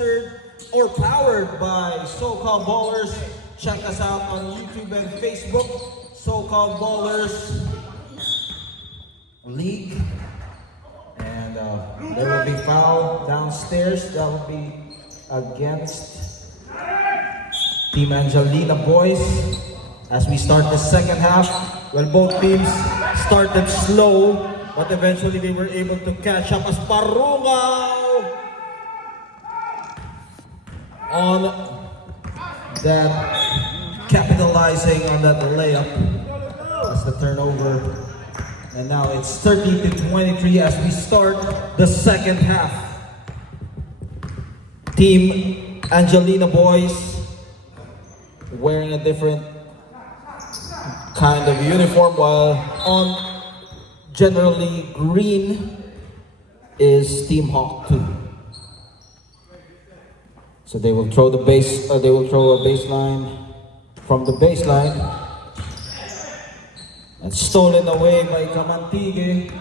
sponsored or powered by SoCal Ballers. Check us out on YouTube and Facebook, SoCal Ballers League. And there will be foul downstairs. That will be against Team Angelina boys. As we start the second half, well, both teams started slow, but eventually they were able to catch up as Parungaw on that, capitalizing on that layup as the turnover. And now it's 30-23 as we start the second half. Team Angelina boys wearing a different kind of uniform, while on generally green is Team Hawk 2. So they will throw the base. They will throw a baseline from the baseline, and stolen away by Kamantige.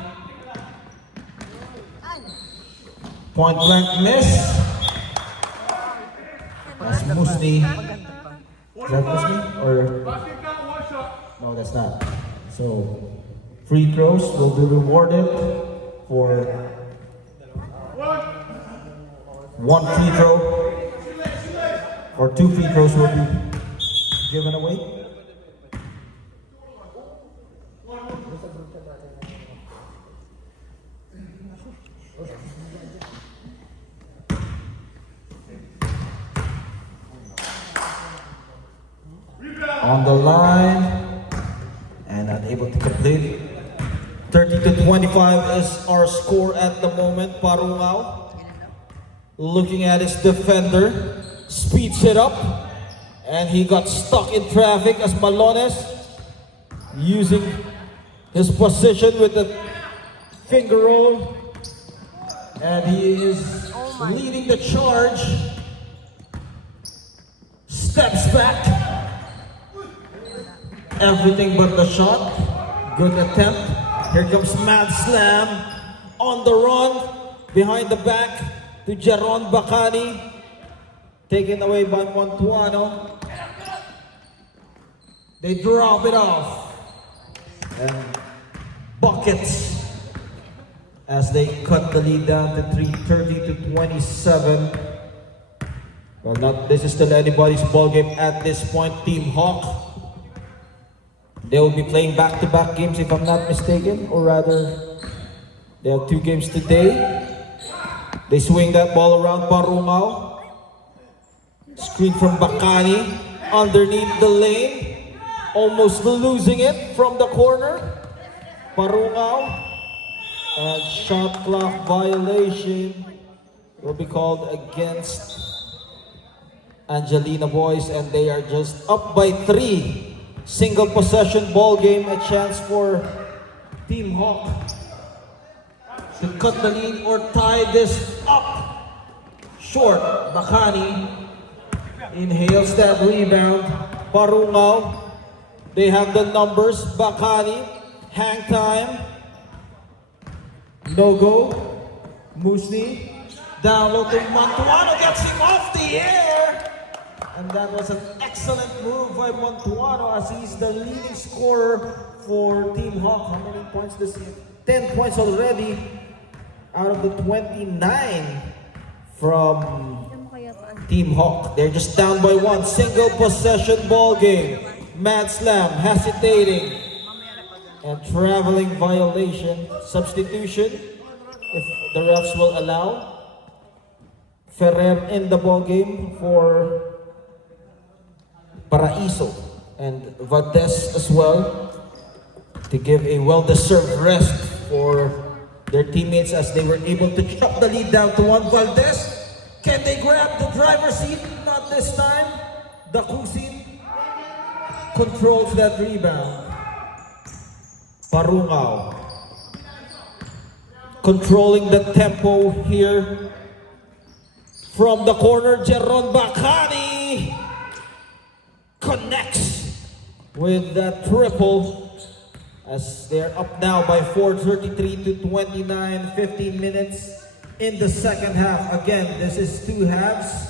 Point blank miss. That's Musni. Is that Musni or? No, that's not. So, free throws will be rewarded for one free throw, or 2 free throws will be given away. On the line. And unable to complete. 30-25 is our score at the moment. Parungaw, looking at his defender, speeds it up, and he got stuck in traffic as Malones, using his position with the finger roll, and he is leading the charge. Steps back. Everything but the shot. Good attempt. Here comes Mad Slam on the run. Behind the back to Jeron Bacani. Taken away by Montuano. They drop it off. And buckets as they cut the lead down to 30-27. Well, not this is still anybody's ball game at this point. Team Hawk, they will be playing back-to-back games if I'm not mistaken, or rather, they have 2 games today. They swing that ball around Parungaw. Screen from Bacani, underneath the lane. Almost losing it from the corner. Parungaw. And shot clock violation will be called against Angelina boys, and they are just up by 3. Single possession ball game, a chance for Team Hawk to cut the lead or tie this up. Short, Bacani inhales that rebound. Parungaw, they have the numbers. Bacani, hang time. No go. Musni, down low to Montuano, gets him off the air. And that was an excellent move by Montuano as he's the leading scorer for Team Hawk. How many points this year? 10 points already out of the 29 from Team Hawk. They're just down by 1. Single possession ball game. Mad Slam hesitating. And traveling violation. Substitution, if the refs will allow. Ferrer in the ball game for Paraiso, and Valdez as well, to give a well-deserved rest for their teammates as they were able to chop the lead down to 1. Valdez, can they grab the driver's seat? Not this time. Dakusin controls that rebound. Parungaw controlling the tempo here from the corner. Jeron Bacani connects with that triple as they're up now by 4, 33-29, 15 minutes in the second half. Again, this is 2 halves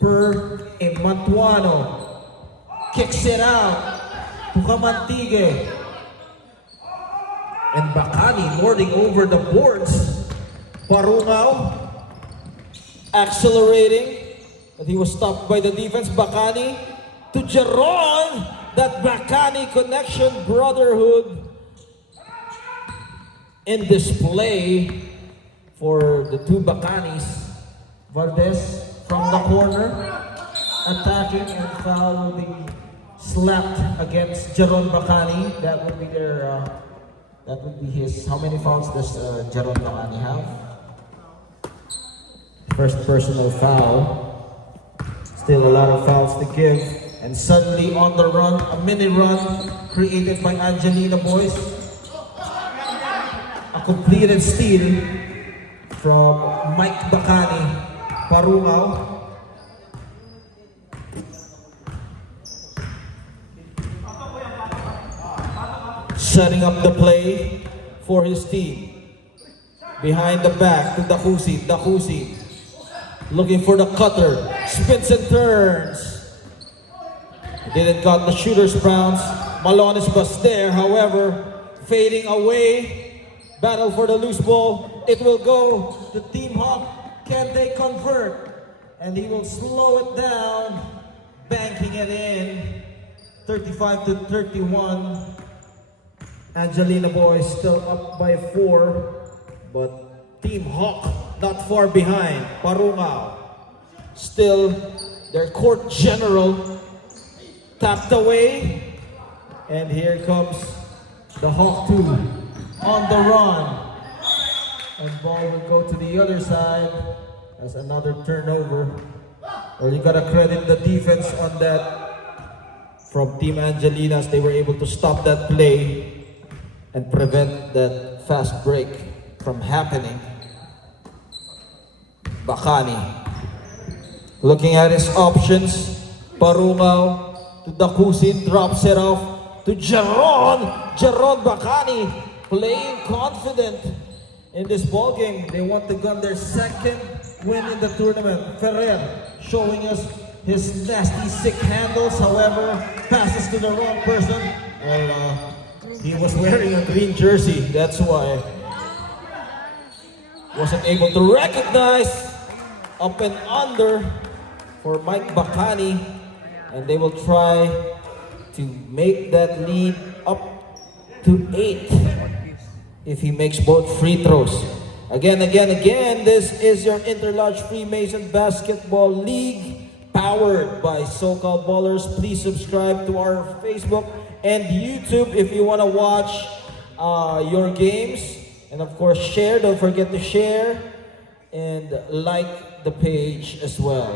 per game. Mantuano kicks it out to Kamantigue. And Bacani lording over the boards. Parungao accelerating, but he was stopped by the defense. Bacani to Jeron. That Bacani connection, brotherhood in display for the two Bacanis. Valdez from the corner, attacking, and foul will be slapped against Jeron Bacani. That would be their, that would be his. How many fouls does Jeron Bacani have? First personal foul. Still a lot of fouls to give. And suddenly on the run, a mini run created by Angelina Boys. A completed steal from Mike Bacani. Parungao. Setting up the play for his team. Behind the back to Dakusi. Dakusi looking for the cutter. Spins and turns. Didn't got the shooter's bounce. Malones was there, however, fading away. Battle for the loose ball. It will go to Team Hawk. Can they convert? And he will slow it down, banking it in. 35-31. Angelina Boys still up by 4, but Team Hawk not far behind. Parungao still their court general. Tapped away, and here comes the Hawk 2 on the run. And ball will go to the other side as another turnover. Well, you gotta credit the defense on that from Team Angelina, as they were able to stop that play and prevent that fast break from happening. Bacani looking at his options. Parungao to Dakusin, drops it off to Jeron. Jeron Bacani playing confident in this ball game. They want to gun their second win in the tournament. Ferrer showing us his nasty sick handles, however, passes to the wrong person. Well, he was wearing a green jersey, that's why. Wasn't able to recognize. Up and under for Mike Bacani. And they will try to make that lead up to 8 if he makes both free throws. Again, this is your Interlodge Freemason Basketball League, powered by SoCal Ballers. Please subscribe to our Facebook and YouTube if you want to watch your games. And of course, share. Don't forget to share and like the page as well.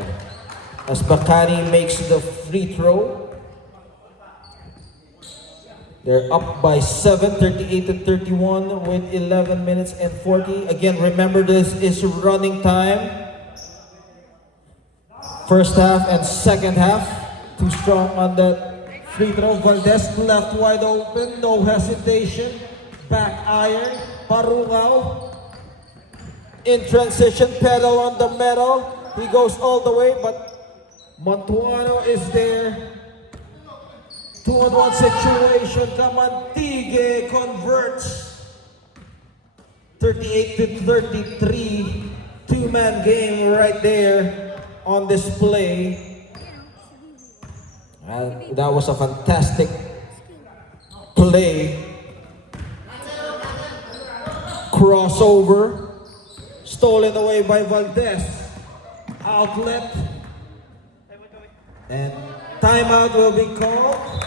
As Bacani makes the free throw. They're up by 7, 38-31 with 11 minutes and 40. Again, remember this is running time. First half and second half. Too strong on that free throw. Valdez left wide open, no hesitation. Back iron. Parungao. In transition, pedal on the metal. He goes all the way, but Mantuano is there. 2-on-1 situation. Kamantigue converts. 38-33. Two-man game right there on display. That was a fantastic play. Crossover. Stolen away by Valdez. Outlet. And timeout will be called.